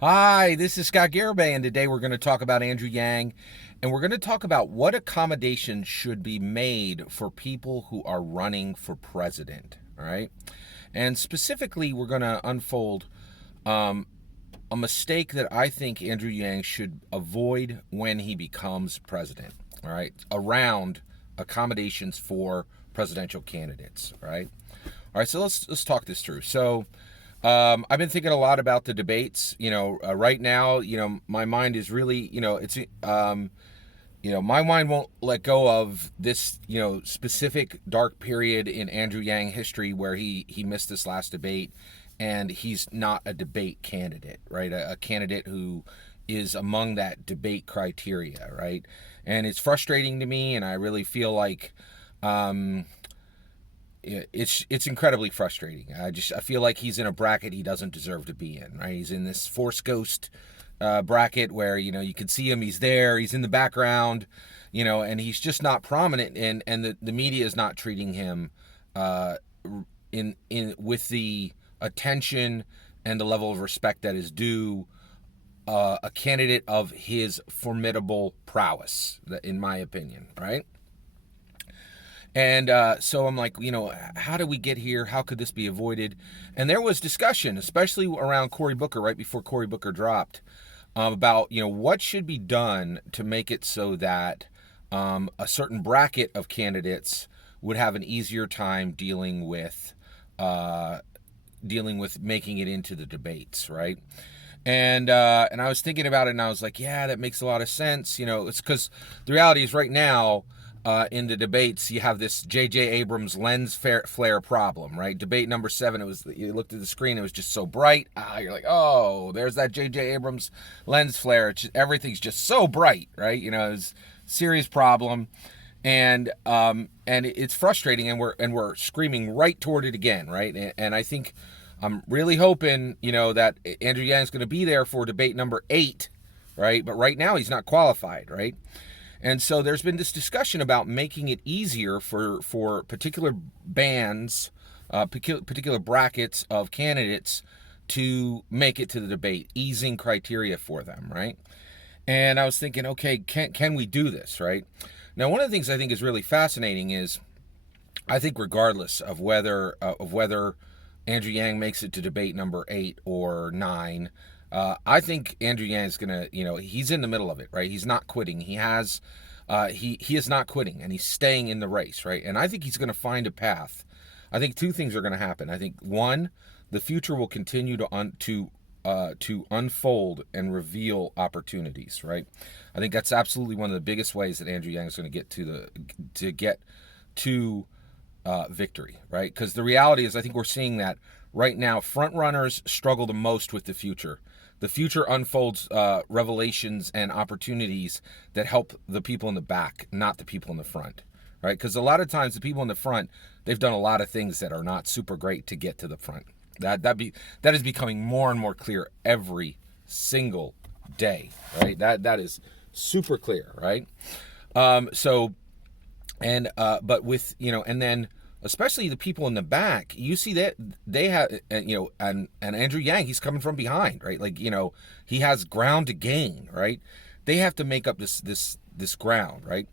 Hi, this is Scott Garibay, and today we're going to talk about Andrew Yang, and we're going to talk about what accommodations should be made for people who are running for president. All right, and specifically, we're going to unfold um, a mistake that I think Andrew Yang should avoid when he becomes president. All right, around accommodations for presidential candidates. All right, so let's talk this through. I've been thinking a lot about the debates. Right now, my mind is really, my mind won't let go of this, specific dark period in Andrew Yang history where he missed this last debate, and he's not a debate candidate, right? A candidate who is among that debate criteria, right? And it's frustrating to me, and I really feel like it's incredibly frustrating. I feel like he's in a bracket he doesn't deserve to be in. Right? He's in this Force Ghost bracket where you can see him. He's there. He's in the background. And he's just not prominent. And the media is not treating him in with the attention and the level of respect that is due a candidate of his formidable prowess, in my opinion. Right. And so I'm like, how did we get here? How could this be avoided? And there was discussion, especially around Cory Booker, right before Cory Booker dropped, about, what should be done to make it so that a certain bracket of candidates would have an easier time dealing with making it into the debates, right? And I was thinking about it, and I was like, yeah, that makes a lot of sense. It's because the reality is right now, in the debates, you have this J.J. Abrams lens flare problem, right? Debate number 7, you looked at the screen, it was just so bright. You're like, oh, there's that J.J. Abrams lens flare. Everything's just so bright, right? It's a serious problem, and it's frustrating, and we're screaming right toward it again, right? And I think I'm really hoping, that Andrew Yang's going to be there for debate number 8, right? But right now he's not qualified, right? And so there's been this discussion about making it easier for particular bands, particular brackets of candidates to make it to the debate, easing criteria for them, right? And I was thinking, okay, can we do this, right? Now, one of the things I think is really fascinating is, I think regardless of whether Andrew Yang makes it to debate number 8 or 9, I think Andrew Yang is gonna, he's in the middle of it, right? He's not quitting. He is not quitting, and he's staying in the race, right? And I think he's gonna find a path. I think two things are gonna happen. I think one, the future will continue to unfold and reveal opportunities, right? I think that's absolutely one of the biggest ways that Andrew Yang is going to get to victory, right? Because the reality is, I think we're seeing that right now. Front runners struggle the most with the future. The future unfolds revelations and opportunities that help the people in the back, not the people in the front, right? Because a lot of times the people in the front, they've done a lot of things that are not super great to get to the front. That is becoming more and more clear every single day, right? That is super clear, right? But with, and then especially the people in the back, you see that they have, and Andrew Yang, he's coming from behind, right? Like, he has ground to gain, right? They have to make up this ground, right?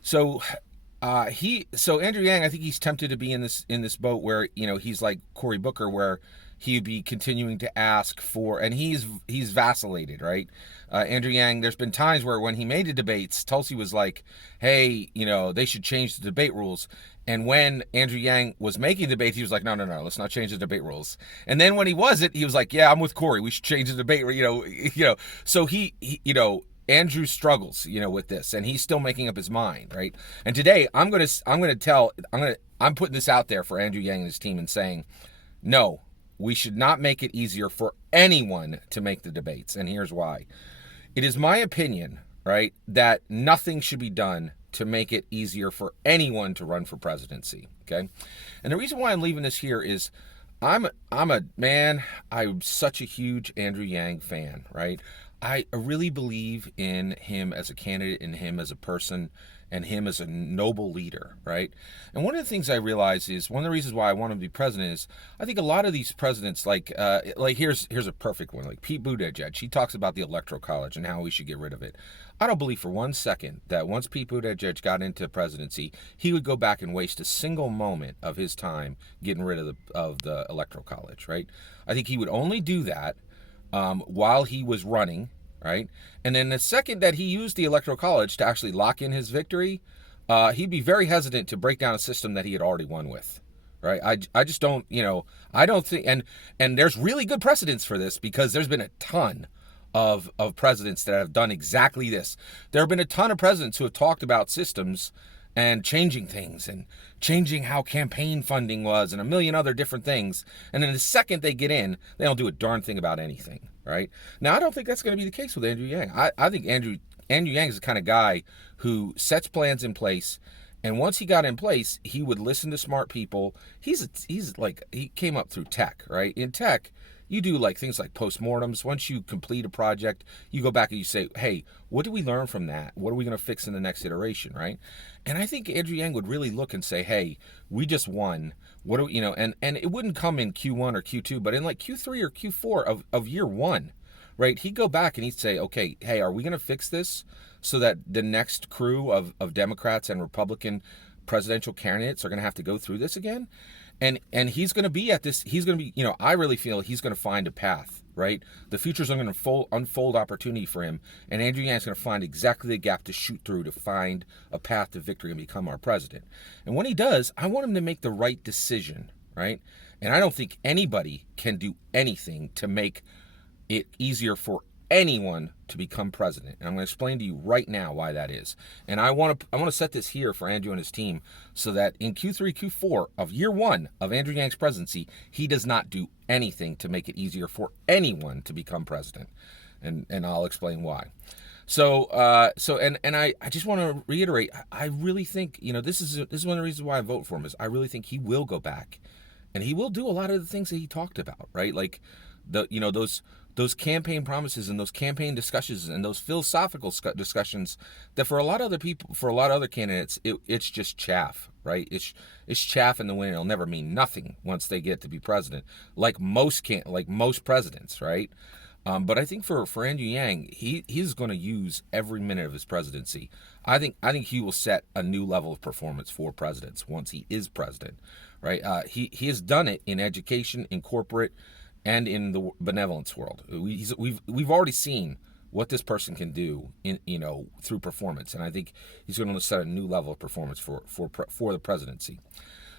So Andrew Yang, I think he's tempted to be in this boat where, he's like Cory Booker, where he'd be continuing to ask for, and he's vacillated, right? Andrew Yang, there's been times where when he made the debates, Tulsi was like, hey, they should change the debate rules. And when Andrew Yang was making the debates, he was like, no, let's not change the debate rules. And then when he wasn't, he was like, yeah, I'm with Cory. We should change the debate. So Andrew struggles, with this, and he's still making up his mind, right? And today, I'm putting this out there for Andrew Yang and his team and saying, no, we should not make it easier for anyone to make the debates, and here's why. It is my opinion, right, that nothing should be done to make it easier for anyone to run for presidency, okay? And the reason why I'm leaving this here is I'm such a huge Andrew Yang fan, right? I really believe in him as a candidate, in him as a person, and him as a noble leader, right? And one of the things I realize is one of the reasons why I want him to be president is I think a lot of these presidents, like here's a perfect one, like Pete Buttigieg. He talks about the Electoral College and how we should get rid of it. I don't believe for one second that once Pete Buttigieg got into presidency, he would go back and waste a single moment of his time getting rid of the Electoral College, right? I think he would only do that while he was running, right? And then the second that he used the Electoral College to actually lock in his victory, he'd be very hesitant to break down a system that he had already won with, right? I just don't, I don't think, and there's really good precedents for this because there's been a ton of presidents that have done exactly this. There have been a ton of presidents who have talked about systems and changing things and changing how campaign funding was and a million other different things. And then the second they get in, they don't do a darn thing about anything, right? Now, I don't think that's going to be the case with Andrew Yang. I think Andrew Yang is the kind of guy who sets plans in place, and once he got in place, he would listen to smart people. He's like, he came up through tech, right? In tech, you do like things like postmortems. Once you complete a project, you go back and you say, hey, what did we learn from that? What are we going to fix in the next iteration, right? And I think Andrew Yang would really look and say, hey, we just won. What do and it wouldn't come in Q1 or Q2, but in like Q3 or Q4 of year one, right? He'd go back and he'd say, okay, hey, are we going to fix this so that the next crew of Democrats and Republican presidential candidates are going to have to go through this again? And he's going to be at this, he's going to be, I really feel he's going to find a path, right? The future's going to unfold opportunity for him, and Andrew Yang's going to find exactly the gap to shoot through to find a path to victory and become our president. And when he does, I want him to make the right decision, right? And I don't think anybody can do anything to make it easier for anyone to become president. And I'm going to explain to you right now why that is. And I want to set this here for Andrew and his team so that in Q3, Q4 of year one of Andrew Yang's presidency, he does not do anything to make it easier for anyone to become president. And I'll explain why. So I just want to reiterate, I really think, this is one of the reasons why I vote for him is I really think he will go back and he will do a lot of the things that he talked about, right? Like those campaign promises and those campaign discussions and those philosophical discussions that for a lot of other people, for a lot of other candidates, it's just chaff, right? It's chaff in the wind. It'll never mean nothing once they get to be president, like most presidents, right? But I think for Andrew Yang, he's going to use every minute of his presidency. I think he will set a new level of performance for presidents once he is president, right? He has done it in education, in corporate, and in the benevolence world. We've already seen what this person can do through performance, and I think he's going to set a new level of performance for the presidency.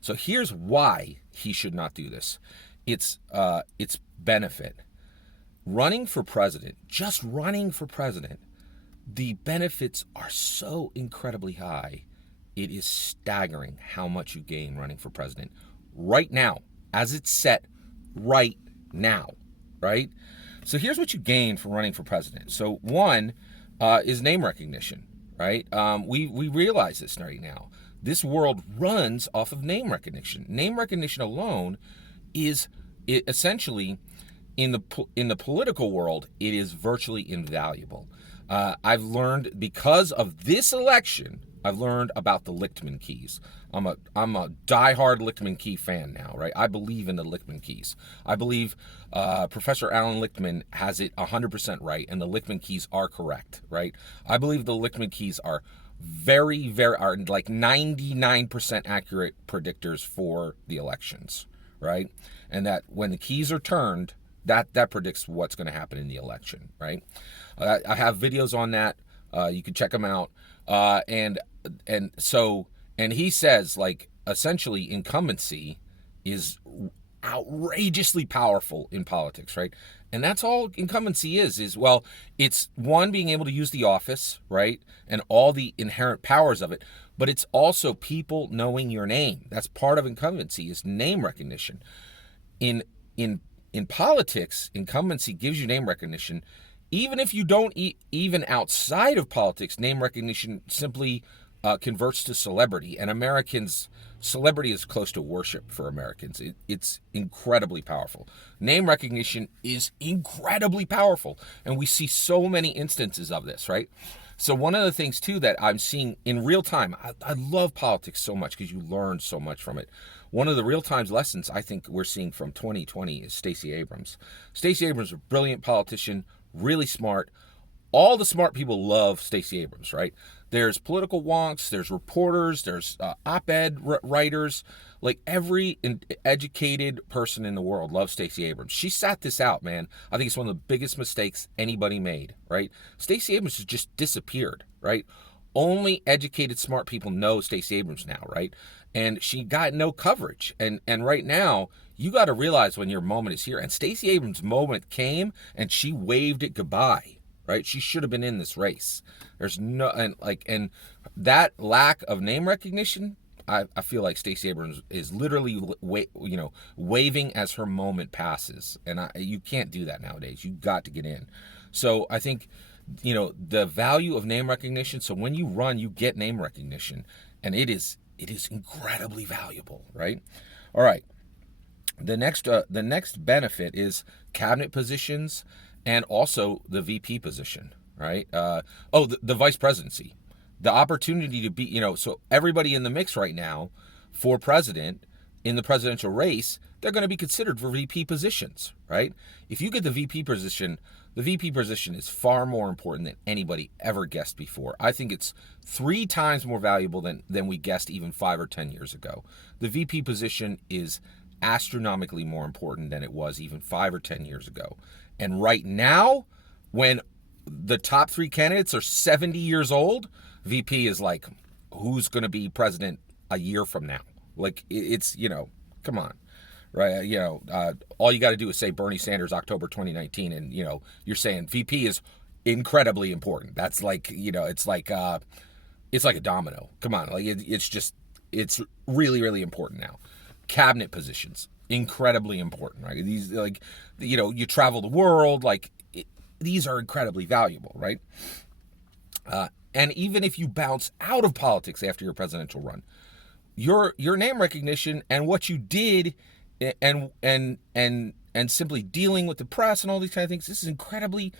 So here's why he should not do this. It's benefit. Running for president, just running for president, the benefits are so incredibly high. It is staggering how much you gain running for president right now, as it's set right now, right? So here's what you gain from running for president. So one is name recognition, right? We realize this right now. This world runs off of name recognition. Name recognition alone is essentially in the political world, it is virtually invaluable. I've learned because of this election, I've learned about the Lichtman keys. I'm a diehard Lichtman key fan now, right? I believe in the Lichtman keys. I believe Professor Alan Lichtman has it 100% right, and the Lichtman keys are correct, right? I believe the Lichtman keys are are like 99% accurate predictors for the elections, right? And that when the keys are turned, that predicts what's going to happen in the election, right? I have videos on that. You can check them out. And he says, like, essentially incumbency is outrageously powerful in politics, right? And that's all incumbency is well, it's one, being able to use the office, right? And all the inherent powers of it, but it's also people knowing your name. That's part of incumbency, is name recognition. In politics, incumbency gives you name recognition. Even if you don't, even outside of politics, name recognition simply converts to celebrity, and celebrity is close to worship for Americans. It's incredibly powerful. Name recognition is incredibly powerful, and we see so many instances of this, right? So one of the things too that I'm seeing in real time, I love politics so much because you learn so much from it. One of the real time lessons I think we're seeing from 2020 is Stacey Abrams. Stacey Abrams is a brilliant politician, really smart. All the smart people love Stacey Abrams, right? There's political wonks, there's reporters, there's op-ed writers. Like every educated person in the world loves Stacey Abrams. She sat this out, man. I think it's one of the biggest mistakes anybody made, right? Stacey Abrams has just disappeared, right? Only educated, smart people know Stacey Abrams now, right? And she got no coverage. And right now, you got to realize when your moment is here. And Stacey Abrams' moment came, and she waved it goodbye. Right, she should have been in this race. There's no and that lack of name recognition. I feel like Stacey Abrams is literally waving as her moment passes, and you can't do that nowadays. You got to get in. So I think the value of name recognition. So when you run, you get name recognition, and it is incredibly valuable. Right. All right. The next benefit is cabinet positions. And also the VP position, right? The vice presidency. The opportunity to be, so everybody in the mix right now for president in the presidential race, they're going to be considered for VP positions, right? If you get the VP position is far more important than anybody ever guessed before. I think it's 3 times more valuable than we guessed even 5 or 10 years ago. The VP position is astronomically more important than it was even 5 or 10 years ago. And right now, when the top 3 candidates are 70 years old, VP is like, who's going to be president a year from now? Like, it's, come on, right? All you got to do is say Bernie Sanders, October 2019, and, you're saying VP is incredibly important. That's like, it's like a domino. Come on, like it's really, really important now. Cabinet positions. Incredibly important, right? These, you travel the world, these are incredibly valuable, right? And even if you bounce out of politics after your presidential run, your name recognition and what you did, and simply dealing with the press and all these kind of things, this is incredibly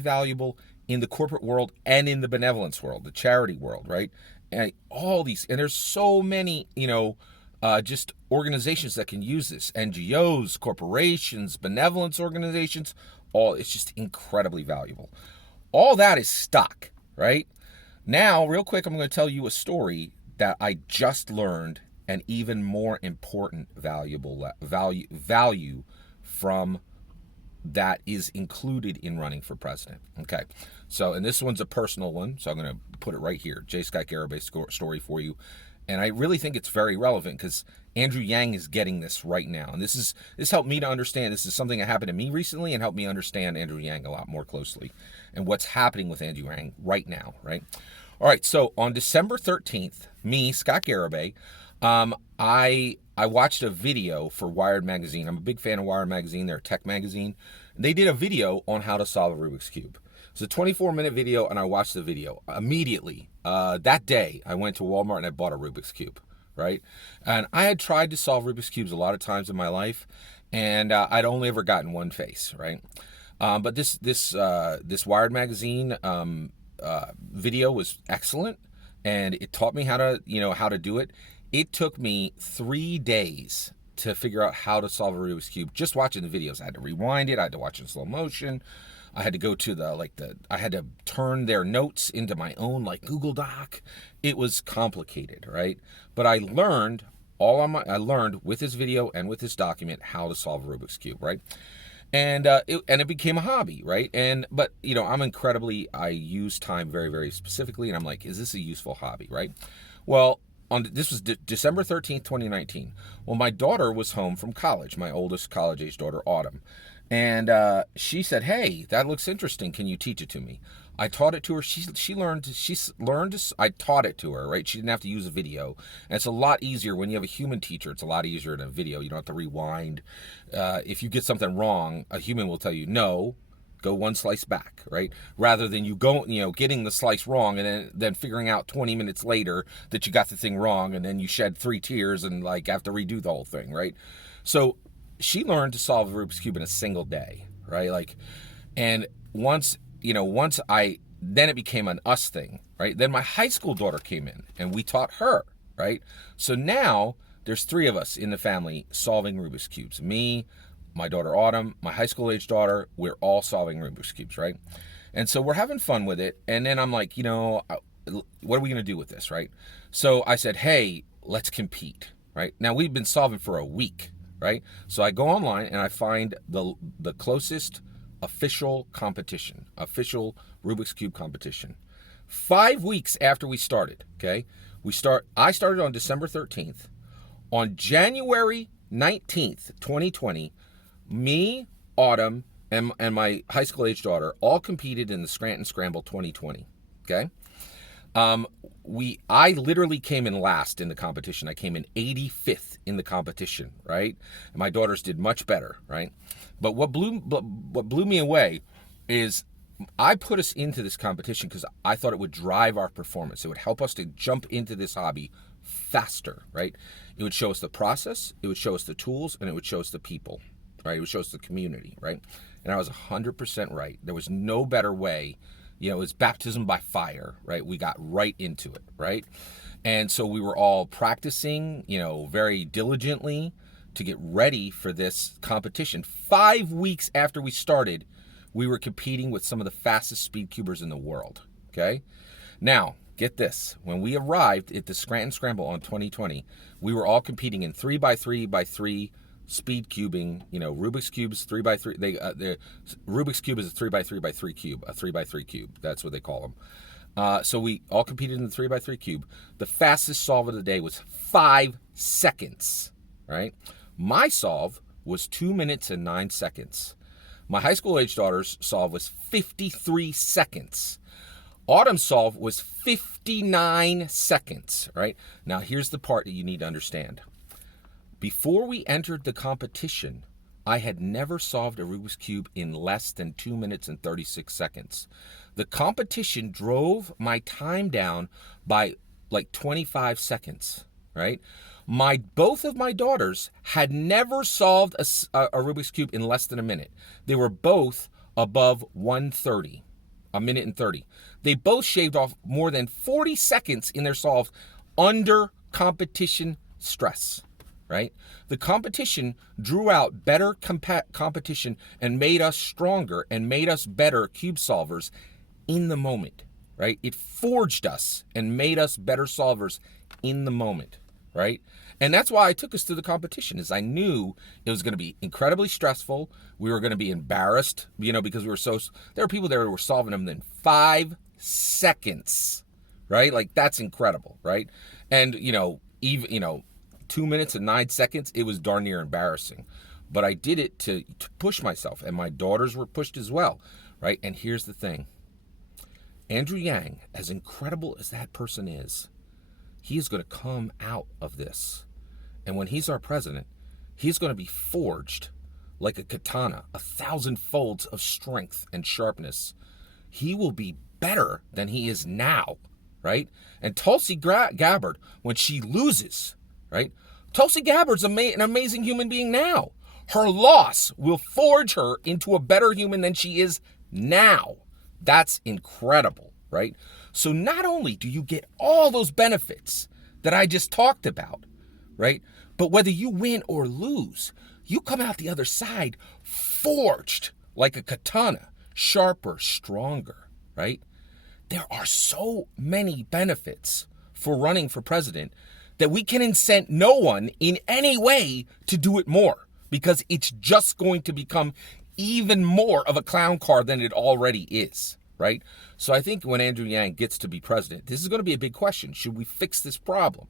valuable in the corporate world and in the benevolence world, the charity world, right? And all these, and there's so many, just organizations that can use this, NGOs, corporations, benevolence organizations, it's just incredibly valuable. All that is stock, right? Now, real quick, I'm going to tell you a story that I just learned, an even more important value from that is included in running for president. Okay, so, and this one's a personal one, so I'm going to put it right here. J. Scott Garibay story for you. And I really think it's very relevant because Andrew Yang is getting this right now. And this helped me to understand. This is something that happened to me recently and helped me understand Andrew Yang a lot more closely and what's happening with Andrew Yang right now, right? All right, so on December 13th, me, Scott Garibay, I watched a video for Wired Magazine. I'm a big fan of Wired Magazine. They're a tech magazine. They did a video on how to solve a Rubik's Cube. It's a 24-minute video, and I watched the video. Immediately, that day, I went to Walmart and I bought a Rubik's Cube, right? And I had tried to solve Rubik's Cubes a lot of times in my life, and I'd only ever gotten one face, right? But this Wired Magazine video was excellent, and it taught me how to do it. It took me 3 days to figure out how to solve a Rubik's Cube. Just watching the videos, I had to rewind it. I had to watch it in slow motion. I had to go to I had to turn their notes into my own Google Doc. It was complicated, right? But I learned with this video and with this document how to solve a Rubik's Cube, right? And it became a hobby, right? But I use time very, very specifically, and I'm like, is this a useful hobby, right? Well, this was December 13th, 2019. Well, my daughter was home from college, my oldest college-age daughter, Autumn. And she said, hey, that looks interesting. Can you teach it to me? I taught it to her. She learned. I taught it to her, right? She didn't have to use a video. And it's a lot easier when you have a human teacher. It's a lot easier than a video. You don't have to rewind. If you get something wrong, a human will tell you, no, Go one slice back, right? Rather than you go, getting the slice wrong and then figuring out 20 minutes later that you got the thing wrong, and then you shed 3 tears and like have to redo the whole thing, right? So she learned to solve a Rubik's Cube in a single day, right? Like, and once then it became an us thing, right? Then my high school daughter came in and we taught her, right? So now there's 3 of us in the family solving Rubik's Cubes. Me, my daughter Autumn, my high school age daughter, we're all solving Rubik's Cubes, right? And so we're having fun with it. And then I'm like, what are we going to do with this, right? So I said, hey, let's compete, right? Now we've been solving for a week, right? So I go online and I find the closest official competition, official Rubik's Cube competition. 5 weeks after we started, okay? I started on December 13th. On January 19th, 2020, me, Autumn, and my high school age daughter all competed in the Scranton Scramble 2020, okay? I literally came in last in the competition. I came in 85th in the competition, right? And my daughters did much better, right? But what blew me away is I put us into this competition because I thought it would drive our performance. It would help us to jump into this hobby faster, right? It would show us the process, it would show us the tools, and it would show us the people, right? It would show us the community, right? And I was 100% right. There was no better way. It was baptism by fire, right? We got right into it, right? And so we were all practicing, very diligently to get ready for this competition. 5 weeks after we started, we were competing with some of the fastest speed cubers in the world, okay? Now, get this. When we arrived at the Scranton Scramble on 2020, we were all competing in 3x3x3 speed cubing, Rubik's Cubes 3x3. The Rubik's Cube is a 3x3x3 cube, a 3x3 cube. That's what they call them. So we all competed in the 3x3 cube. The fastest solve of the day was 5 seconds, right? My solve was 2 minutes and 9 seconds. My high school age daughter's solve was 53 seconds. Autumn's solve was 59 seconds, right? Now, here's the part that you need to understand. Before we entered the competition, I had never solved a Rubik's Cube in less than 2 minutes and 36 seconds. The competition drove my time down by like 25 seconds, right? Both of my daughters had never solved a Rubik's Cube in less than a minute. They were both above 1:30, a minute and 30. They both shaved off more than 40 seconds in their solve under competition stress, right? The competition drew out better competition and made us stronger and made us better cube solvers in the moment, right? It forged us and made us better solvers in the moment, right? And that's why I took us to the competition, is I knew it was going to be incredibly stressful. We were going to be embarrassed, because there were people there who were solving them in 5 seconds, right? Like, that's incredible, right? And, even, 2 minutes and 9 seconds, it was darn near embarrassing. But I did it to push myself, and my daughters were pushed as well, right? And here's the thing. Andrew Yang, as incredible as that person is, he is going to come out of this. And when he's our president, he's going to be forged like a katana, 1,000 folds of strength and sharpness. He will be better than he is now, right? And Tulsi Gabbard, when she loses, right? Tulsi Gabbard's an amazing human being now. Her loss will forge her into a better human than she is now. That's incredible, right? So not only do you get all those benefits that I just talked about, right? But whether you win or lose, you come out the other side forged like a katana, sharper, stronger, right? There are so many benefits for running for president that we can incent no one in any way to do it more, because it's just going to become even more of a clown car than it already is, right? So I think when Andrew Yang gets to be president, this is going to be a big question. Should we fix this problem,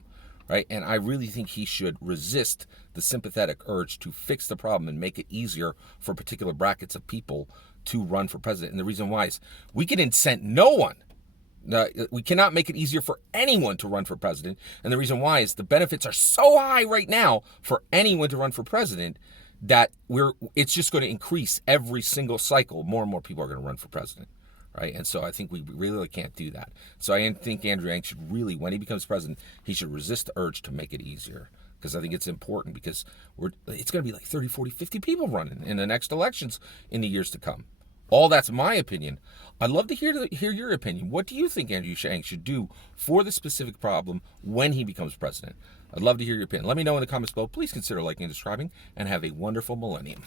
right? And I really think he should resist the sympathetic urge to fix the problem and make it easier for particular brackets of people to run for president. And the reason why is we can incent no one. We cannot make it easier for anyone to run for president. And the reason why is the benefits are so high right now for anyone to run for president that it's just going to increase every single cycle. More and more people are going to run for president, right? And so I think we really can't do that. So I think Andrew Yang should really, when he becomes president, he should resist the urge to make it easier, because I think it's important, because it's going to be like 30, 40, 50 people running in the next elections in the years to come. All that's my opinion. I'd love to hear your opinion. What do you think Andrew Yang should do for the specific problem when he becomes president? I'd love to hear your opinion. Let me know in the comments below. Please consider liking and subscribing, and have a wonderful millennium.